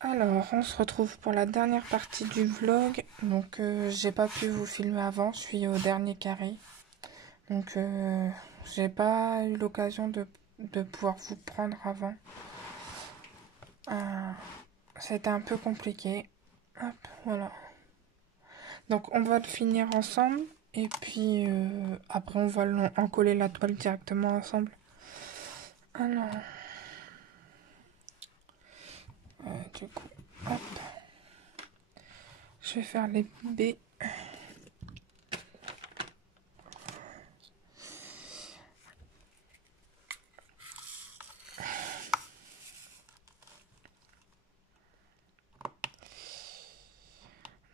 Alors, on se retrouve pour la dernière partie du vlog. Donc, j'ai pas pu vous filmer avant, je suis au dernier carré. Donc, j'ai pas eu l'occasion de pouvoir vous prendre avant. Euh, C'était un peu compliqué. Hop, voilà. Donc, on va le finir ensemble. Et puis, après, on va en coller la toile directement ensemble. Alors, du coup, hop. Je vais faire les B.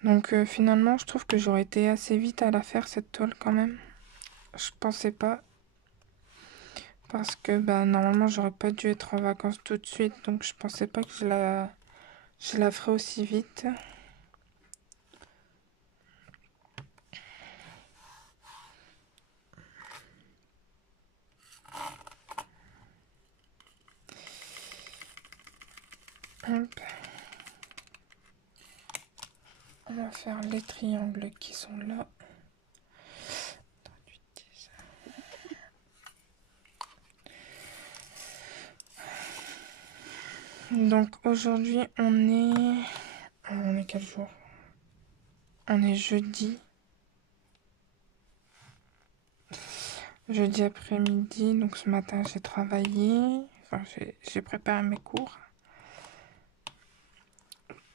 Donc finalement, je trouve que j'aurais été assez vite à la faire cette toile quand même. Je pensais pas parce que bah normalement j'aurais pas dû être en vacances tout de suite, donc je pensais pas que je la ferais aussi vite. Hop. On va faire les triangles qui sont là. Donc aujourd'hui on est quel jour? On est jeudi. Jeudi après-midi, donc ce matin j'ai travaillé, enfin j'ai préparé mes cours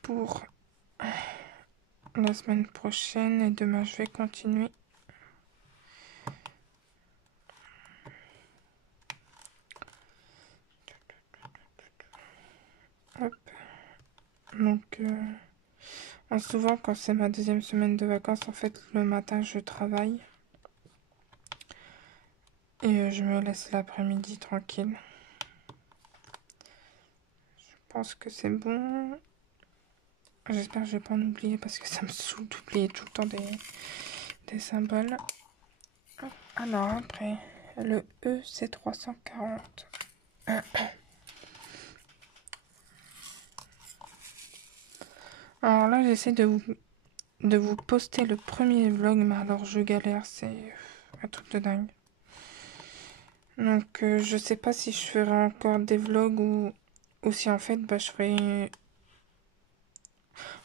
pour la semaine prochaine et demain je vais continuer. Hop. Donc souvent quand c'est ma deuxième semaine de vacances, en fait le matin je travaille et je me laisse l'après-midi tranquille. Je pense que c'est bon. J'espère que je vais pas en oublier parce que ça me saoule d'oublier tout le temps des symboles. Alors après, le E c'est 340. Alors là j'essaie de vous poster le premier vlog, mais alors je galère, c'est un truc de dingue. Donc je sais pas si je ferai encore des vlogs ou si en fait bah, je ferai...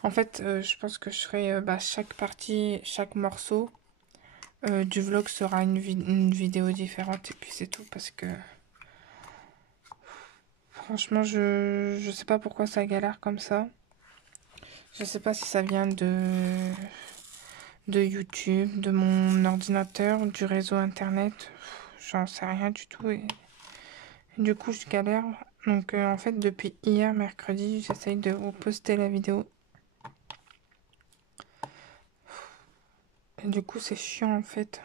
En fait je pense que je ferai bah, chaque partie, chaque morceau du vlog sera une vidéo différente et puis c'est tout parce que franchement je sais pas pourquoi ça galère comme ça. Je sais pas si ça vient de YouTube, de mon ordinateur, du réseau internet, j'en sais rien du tout et du coup je galère. Donc en fait depuis hier mercredi j'essaye de vous poster la vidéo et du coup c'est chiant en fait.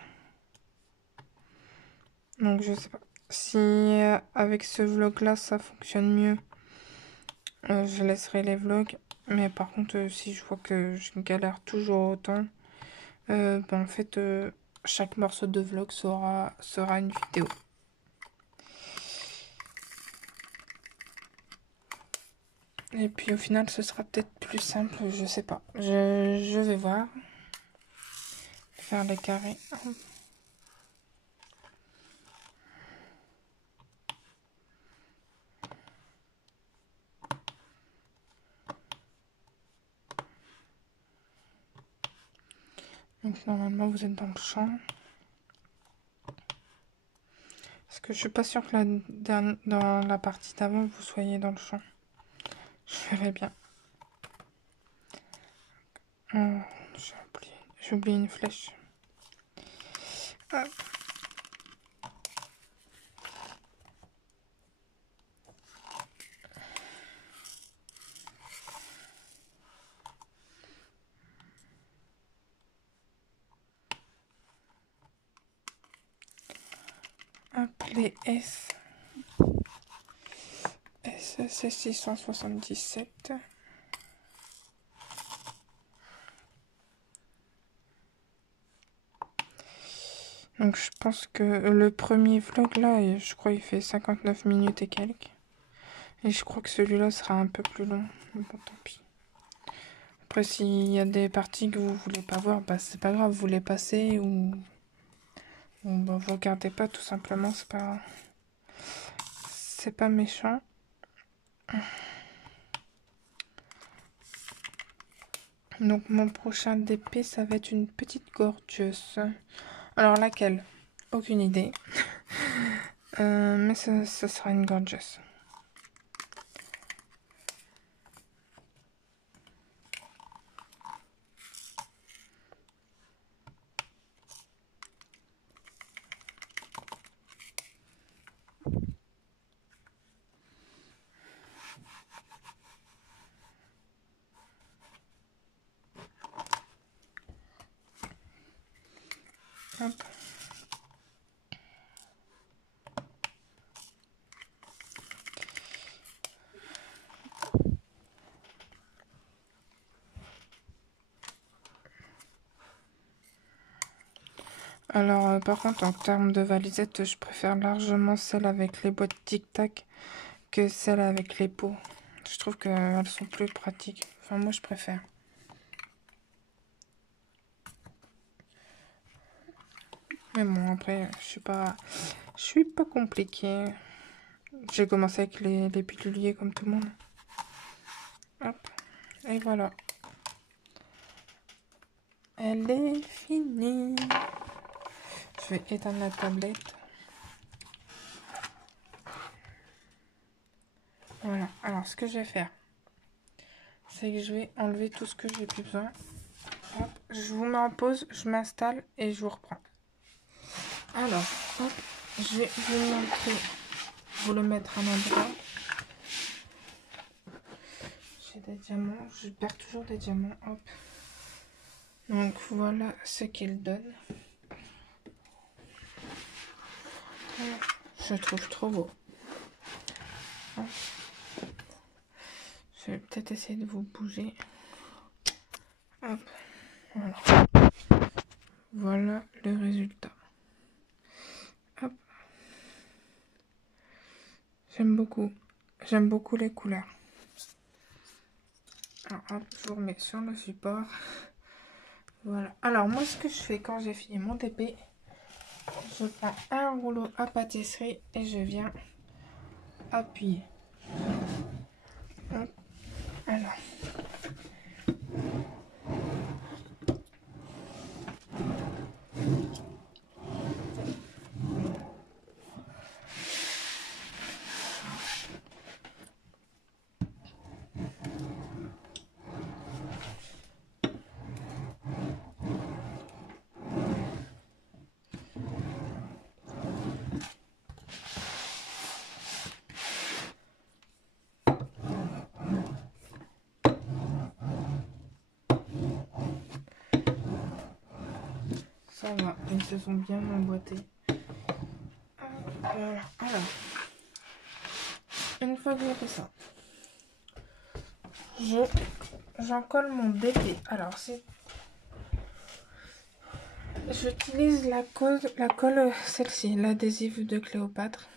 Donc je sais pas si avec ce vlog là ça fonctionne mieux, je laisserai les vlogs, mais par contre si je vois que je galère toujours autant, ben, en fait chaque morceau de vlog sera une vidéo. Et puis au final, ce sera peut-être plus simple, je sais pas. Je vais voir. Faire les carrés. Donc normalement, vous êtes dans le champ. Parce que je suis pas sûre que dans la partie d'avant, vous soyez dans le champ. Je verrai bien. Oh, j'ai oublié une flèche. Hop. Hop, les S. S, c'est 677. Donc je pense que le premier vlog là, je crois il fait 59 minutes et quelques. Et je crois que celui-là sera un peu plus long. Mais bon, tant pis. Après, s'il y a des parties que vous voulez pas voir, bah c'est pas grave, vous les passez ou bah, vous regardez pas tout simplement, c'est pas méchant. Donc mon prochain DP, ça va être une petite gorgeous. Alors laquelle? Aucune idée. Mais ça sera une gorgeous. Hop. Alors, par contre, en termes de valisette, je préfère largement celle avec les boîtes tic-tac que celle avec les pots. Je trouve qu'elles sont plus pratiques. Enfin, moi, je préfère. Mais bon, après, je suis pas compliquée. J'ai commencé avec les piluliers comme tout le monde. Hop, et voilà. Elle est finie. Je vais éteindre la tablette. Voilà. Alors, ce que je vais faire, c'est que je vais enlever tout ce que j'ai plus besoin. Hop, je vous mets en pause, je m'installe et je vous reprends. Alors, hop, je vais vous montrer, vous le mettre à l'endroit. J'ai des diamants, je perds toujours des diamants. Hop. Donc voilà ce qu'il donne. Je trouve trop beau. Hop. Je vais peut-être essayer de vous bouger. Hop. Voilà. Voilà le résultat. Hop. J'aime beaucoup. J'aime beaucoup les couleurs. Alors, hop, je vous remets sur le support. Voilà. Alors, moi, ce que je fais quand j'ai fini mon TP, je prends un rouleau à pâtisserie et je viens appuyer. Hop. Alors. Ça va, ils se sont bien emboîtés. Voilà. Alors, une fois que j'ai fait ça, j'en colle mon DP. Alors, j'utilise la colle celle-ci, l'adhésif de Cléopâtre,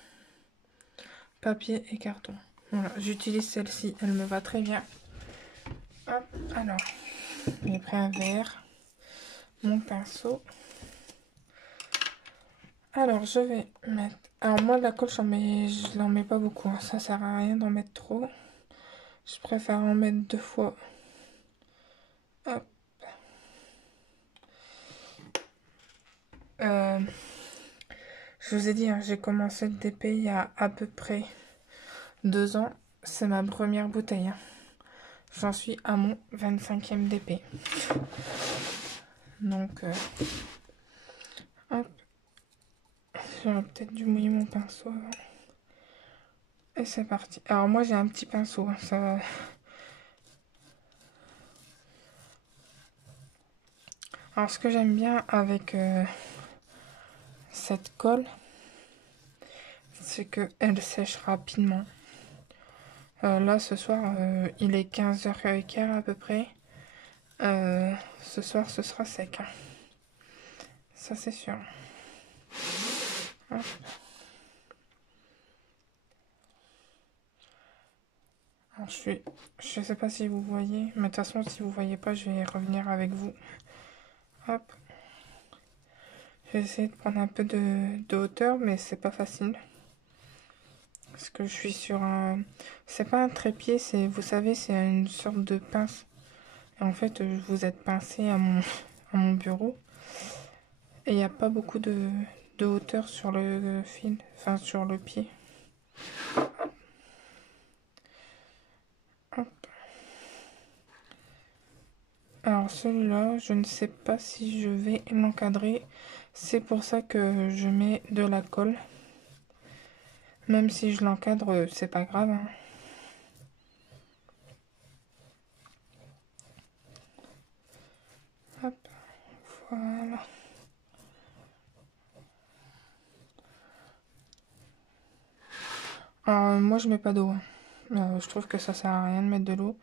papier et carton. Voilà, j'utilise celle-ci, elle me va très bien. Hop, alors, j'ai pris un verre, mon pinceau. Alors, je vais mettre... Alors, moi, la colle, je n'en mets pas beaucoup. Hein. Ça sert à rien d'en mettre trop. Je préfère en mettre 2 fois. Hop. Je vous ai dit, hein, j'ai commencé le DP il y a à peu près 2 ans. C'est ma première bouteille. Hein. J'en suis à mon 25e DP. Donc, hop. J'aurais peut-être dû mouiller mon pinceau avant. Et c'est parti. Alors moi j'ai un petit pinceau. Hein, ça va. Alors ce que j'aime bien avec cette colle, c'est qu'elle sèche rapidement. Là ce soir, il est 15h15 à peu près. Ce soir ce sera sec. Hein. Ça c'est sûr. Hop. Alors, je sais pas si vous voyez, mais de toute façon, si vous voyez pas, je vais revenir avec vous. Hop. J'ai essayé de prendre un peu de hauteur, mais c'est pas facile. Parce que je suis sur un... C'est pas un trépied, c'est, vous savez, c'est une sorte de pince. Et en fait, vous êtes pincé à mon bureau. Et il n'y a pas beaucoup de hauteur sur le fil, enfin sur le pied. Hop. Alors celui-là, je ne sais pas si je vais l'encadrer. C'est pour ça que je mets de la colle. Même si je l'encadre, c'est pas grave, hein. Hop, voilà. Alors, moi, je mets pas d'eau, hein. Je trouve que ça sert à rien de mettre de l'eau.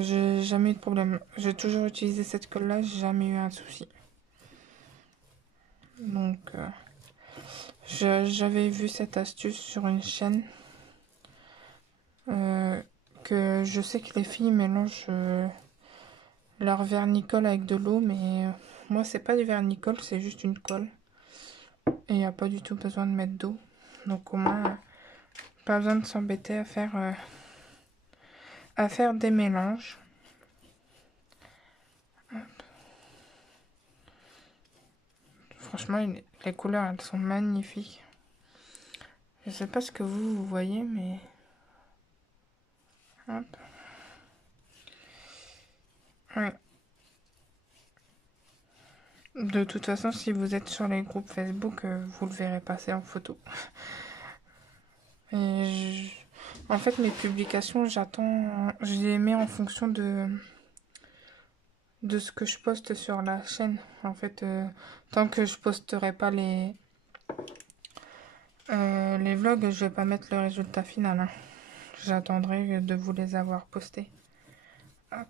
J'ai jamais eu de problème. J'ai toujours utilisé cette colle-là, j'ai jamais eu un souci. Donc, j'avais vu cette astuce sur une chaîne. Que je sais que les filles mélangent leur vernicole avec de l'eau, mais moi, c'est pas du vernicole, c'est juste une colle. Et il n'y a pas du tout besoin de mettre d'eau. Donc, au moins, pas besoin de s'embêter à faire des mélanges. Franchement, les couleurs, elles sont magnifiques. Je sais pas ce que vous voyez, mais... Hop. Ouais. De toute façon, si vous êtes sur les groupes Facebook, vous le verrez passer en photo. Et en fait, mes publications, je les mets en fonction de ce que je poste sur la chaîne. En fait, tant que je posterai pas les vlogs, je vais pas mettre le résultat final, hein. J'attendrai de vous les avoir postés. Hop.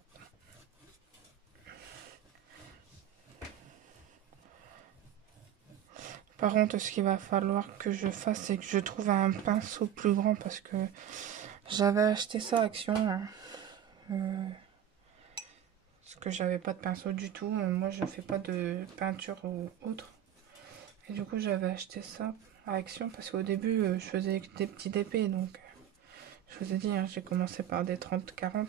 Par contre, ce qu'il va falloir que je fasse, c'est que je trouve un pinceau plus grand parce que j'avais acheté ça à Action, hein. Parce que j'avais pas de pinceau du tout. Moi, je fais pas de peinture ou autre. Et du coup, j'avais acheté ça à Action parce qu'au début, je faisais des petits DP. Donc, je vous ai dit, hein, j'ai commencé par des 30-40.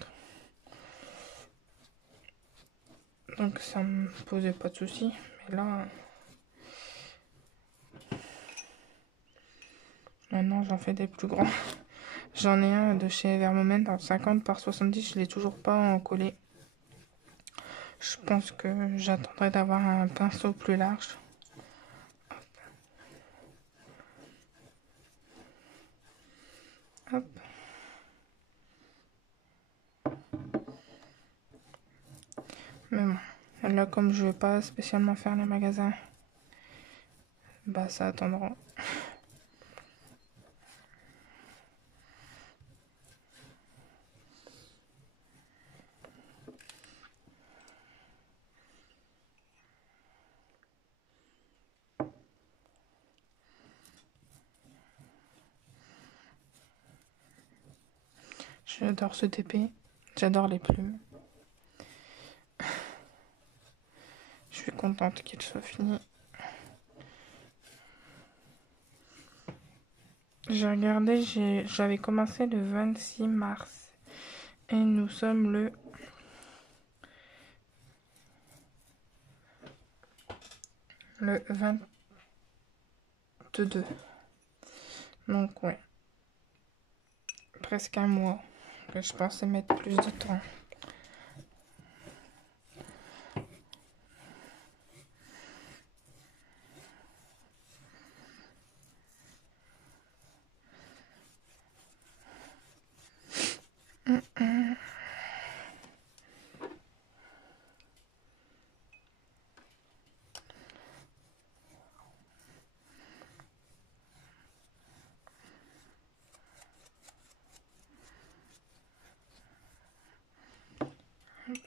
Donc, ça me posait pas de soucis. Mais là, maintenant, j'en fais des plus grands. J'en ai un de chez Vermomen en 50 par 70. Je l'ai toujours pas en collé. Je pense que j'attendrai d'avoir un pinceau plus large. Hop. Mais bon, là, comme je vais pas spécialement faire les magasins, bah ça attendra. J'adore ce TP. J'adore les plumes. Je suis contente qu'il soit fini. J'ai regardé, j'avais commencé le 26 mars. Et nous sommes le 22. Donc ouais. Presque un mois. Que je pensais mettre plus de temps.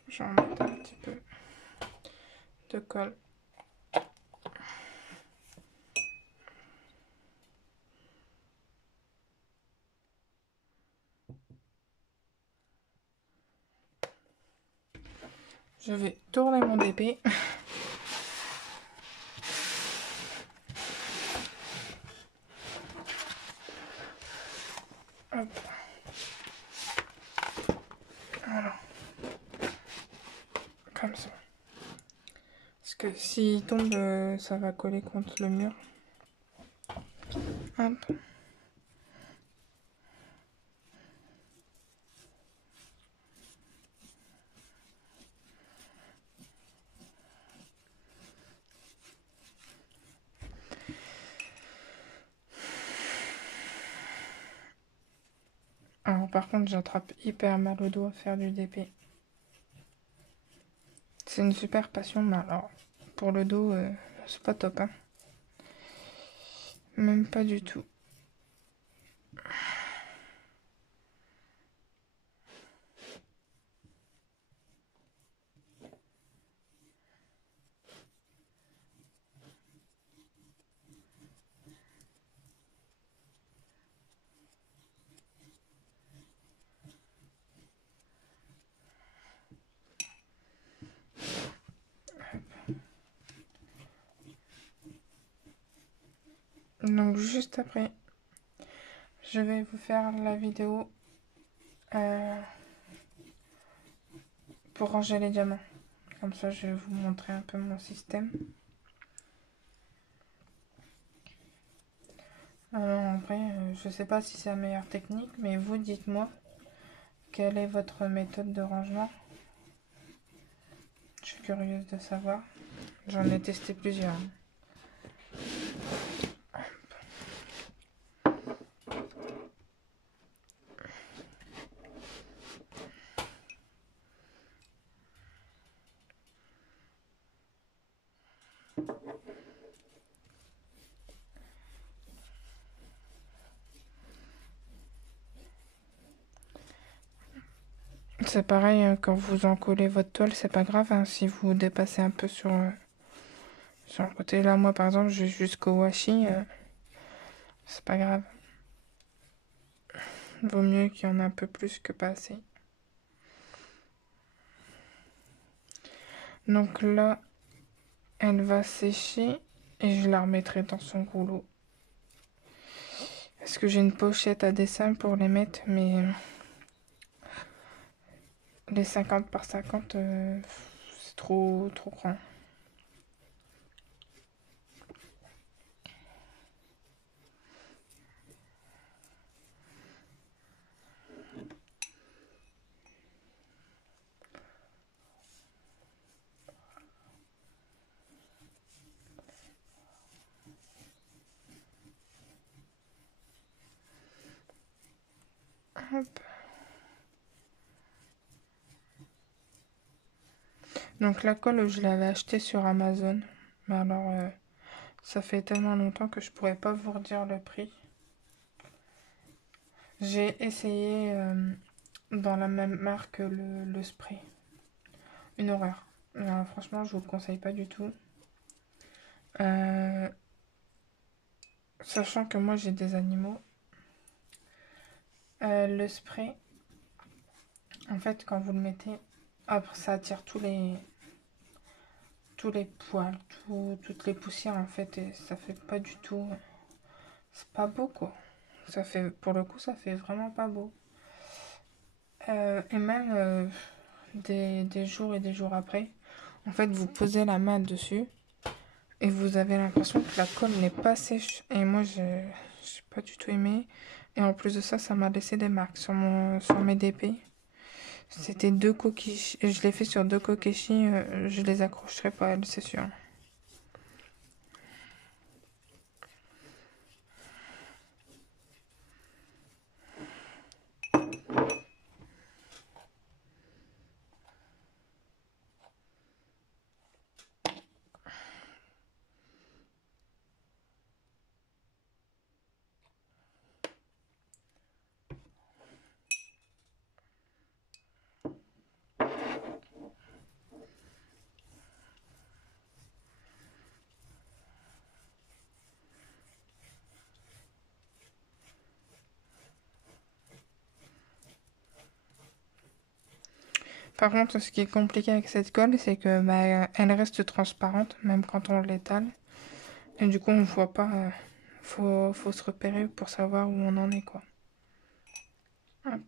J'en mets un petit peu de colle. Je vais tourner mon DP. Hop. Voilà. Comme ça. Parce que s'il tombe, ça va coller contre le mur. Hop. Alors par contre, j'attrape hyper mal au dos à faire du DP. C'est une super passion, mais alors pour le dos, c'est pas top, hein. Même pas du tout. Donc juste après, je vais vous faire la vidéo pour ranger les diamants. Comme ça, je vais vous montrer un peu mon système. Alors, en vrai, je sais pas si c'est la meilleure technique, mais vous dites-moi quelle est votre méthode de rangement. Je suis curieuse de savoir. J'en ai testé plusieurs. C'est pareil, quand vous encollez votre toile, c'est pas grave, hein, si vous dépassez un peu sur le côté. Là, moi, par exemple, jusqu'au washi, c'est pas grave. Vaut mieux qu'il y en ait un peu plus que pas assez. Donc là, elle va sécher et je la remettrai dans son rouleau. Est-ce que j'ai une pochette à dessin pour les mettre, mais les 50 par 50, c'est trop grand. Hop. Donc la colle, je l'avais achetée sur Amazon. Mais alors, ça fait tellement longtemps que je pourrais pas vous redire le prix. J'ai essayé dans la même marque le spray. Une horreur. Alors, franchement, je vous le conseille pas du tout. Sachant que moi j'ai des animaux. Le spray, en fait, quand vous le mettez, après ça attire tous les poils, toutes les poussières en fait, et ça fait pas du tout. C'est pas beau quoi. Ça fait, pour le coup, ça fait vraiment pas beau. Et même des jours et des jours après, en fait, vous posez la main dessus et vous avez l'impression que la colle n'est pas sèche. Et moi, j'ai pas du tout aimé. Et en plus de ça, ça m'a laissé des marques sur mes DP. C'était deux kokishi. Je l'ai fait sur deux kokishi. Je les accrocherai pas, elles, c'est sûr. Par contre, ce qui est compliqué avec cette colle, c'est que bah, elle reste transparente, même quand on l'étale. Et du coup, on voit pas. Faut se repérer pour savoir où on en est, quoi. Hop.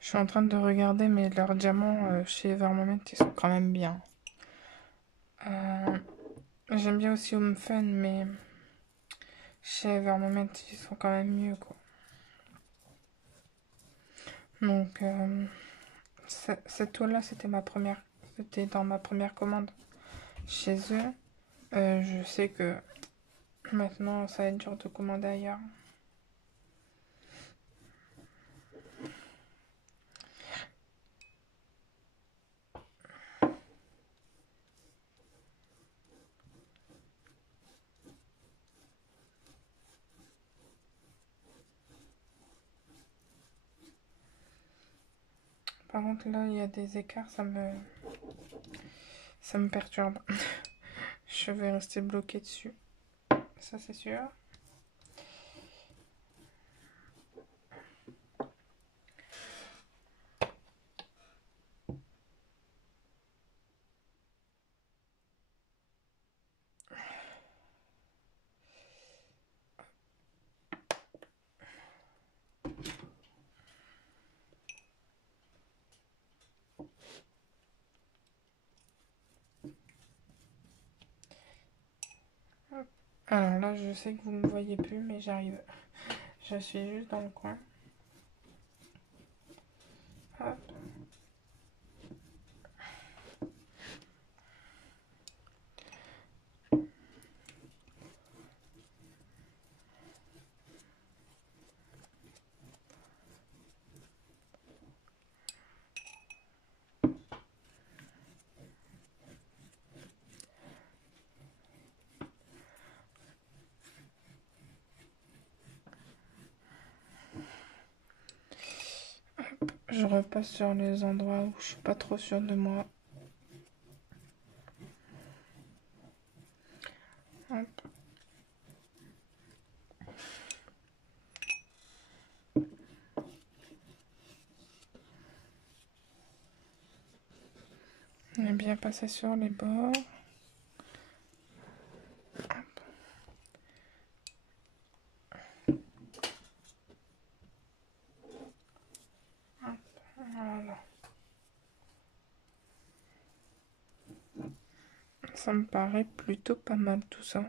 Je suis en train de regarder, mais leurs diamants chez Evermoment, ils sont quand même bien. J'aime bien aussi Home Fun, mais chez Evermoment, ils sont quand même mieux, quoi. Donc, cette toile-là, c'était dans ma première commande chez eux. Je sais que maintenant, ça va être dur de commander ailleurs. Par contre, là, il y a des écarts, ça me perturbe. Je vais rester bloquée dessus. Ça, c'est sûr. Alors là, je sais que vous ne me voyez plus, mais j'arrive. Je suis juste dans le coin. Hop. Je repasse sur les endroits où je suis pas trop sûre de moi. Hop. On est bien passé sur les bords. Hop. Hop. Voilà. Ça me paraît plutôt pas mal tout ça.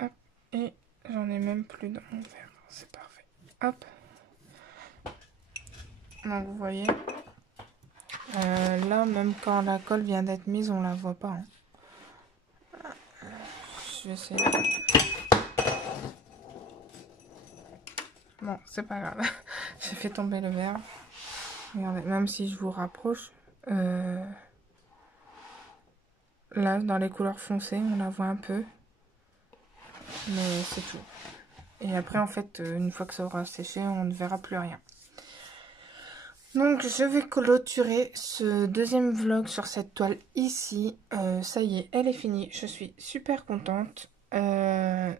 Hop. Et j'en ai même plus dans mon verre. C'est parfait. Hop. Donc vous voyez, là même quand la colle vient d'être mise, on la voit pas. Hein. Je vais essayer. Bon, c'est pas grave. J'ai fait tomber le verre. Regardez, même si je vous rapproche, là dans les couleurs foncées, on la voit un peu. Mais c'est tout. Et après, en fait, une fois que ça aura séché, on ne verra plus rien. Donc, je vais clôturer ce deuxième vlog sur cette toile ici. Ça y est, elle est finie. Je suis super contente. Moi,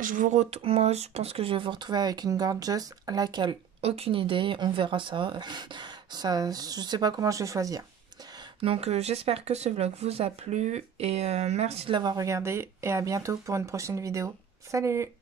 je pense que je vais vous retrouver avec une gorgeous, laquelle, aucune idée. On verra ça. Je sais pas comment je vais choisir. Donc, j'espère que ce vlog vous a plu. Et merci de l'avoir regardé. Et à bientôt pour une prochaine vidéo. Salut!